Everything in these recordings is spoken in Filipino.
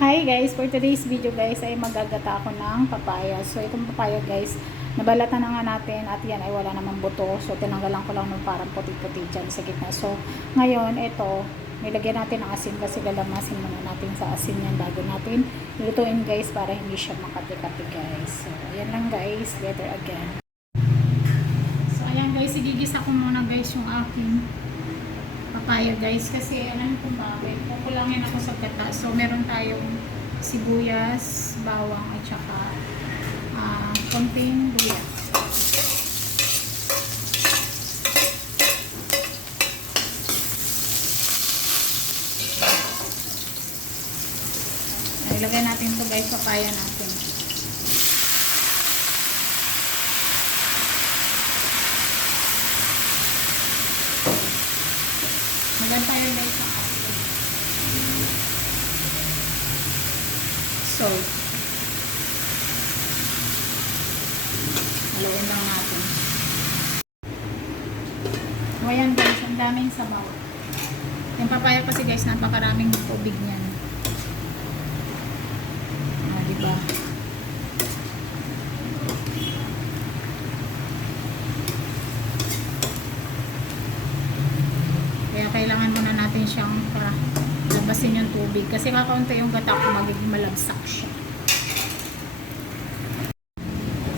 Hi guys, for today's video guys ay magagata ako ng papaya. So itong papaya guys, nabalatan na nga natin at yan ay wala namang buto. So tinanggalan ko lang ng parang puti-puti dyan sa gitna. So ngayon ito, nilagyan natin ng asin kasi lalamasin muna natin sa asin yan bago natin lutuin guys para hindi siya makati-kati guys. So ayan lang guys, later again. So ayan guys, igigisa ko muna guys yung aking papaya guys kasi alam kung bakit kukulangin ako sa gata. So meron tayong sibuyas, bawang at saka konting luya. Ilagay natin ito guys, papaya natin. Magan tayo guys sa asin. Salt. Haluin lang natin. So ayan guys, ang daming sabaw. Yung papaya kasi guys, napakaraming tubig niyan. Diba? Kaya kailangan muna natin siyang para labasin yung tubig. Kasi kakaunti yung gata ko, magiging malabsak siya.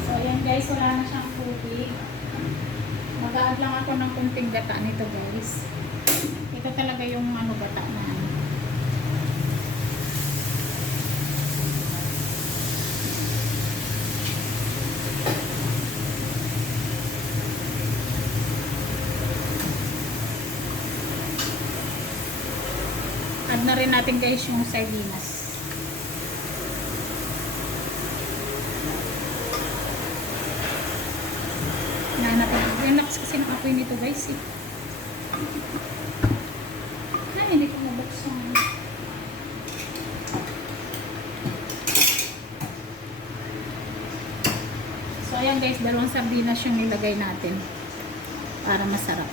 So ayan guys, wala na siyang tubig. Mag-add lang ako ng kunting gata nito guys. Ito talaga yung gata na add na rin natin guys yung sardinas. Relax kasi ng apoy nito guys eh. Ay, hindi ko nabuksan. So ayan guys, dalawang sardinas yung nilagay natin para masarap.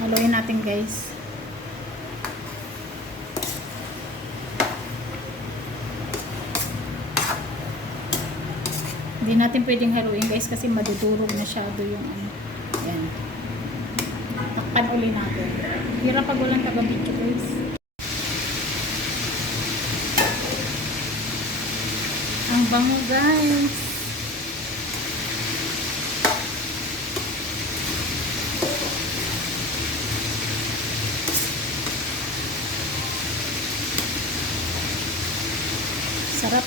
Haluin natin guys. Hindi natin pwedeng haluin guys kasi madudurog masyado yung Ayan. Takpan uli natin. Hirap pag walang taga-video guys. Ang bango guys. Sarap.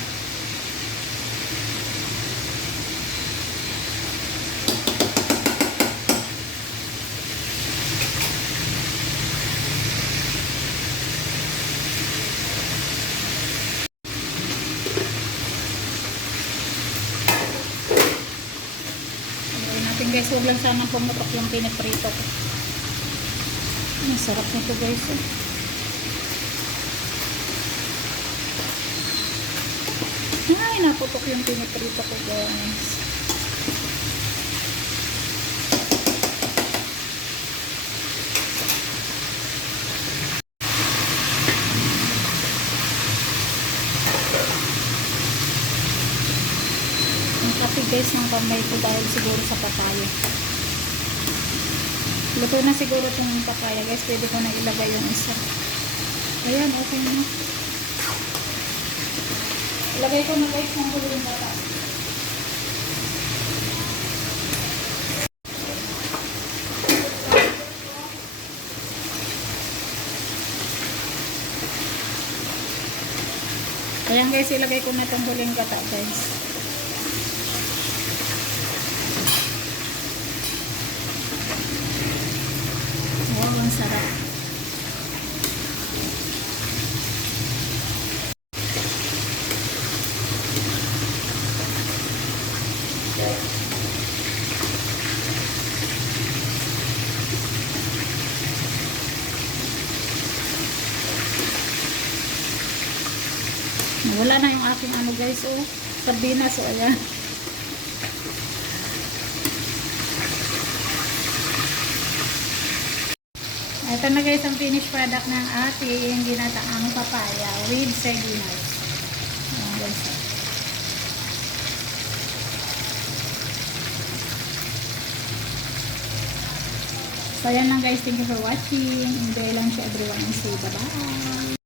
Natin guys, huwag lang sanang pumutok yung pinaprito ko. Ang sarap nito guys eh. Ay, naputok yung piniprito ko guys. Ang kape guys ng kamay ko dahil siguro sa papaya. Luto na siguro itong papaya guys. Pwede ko na ilagay yung isa. Ayan, okay na. Ilagay ko na guys ng huling gata. Ayan guys, ilagay ko na itong huling gata guys. Wow, ang sarap. Wala na yung aking guys, sardinas, ayan. Ito na guys ang finished product ng ating ginataang papaya with sardinas. Ayan guys. So ayan lang guys. Thank you for watching. Enjoy lang siya everyone and say bye-bye.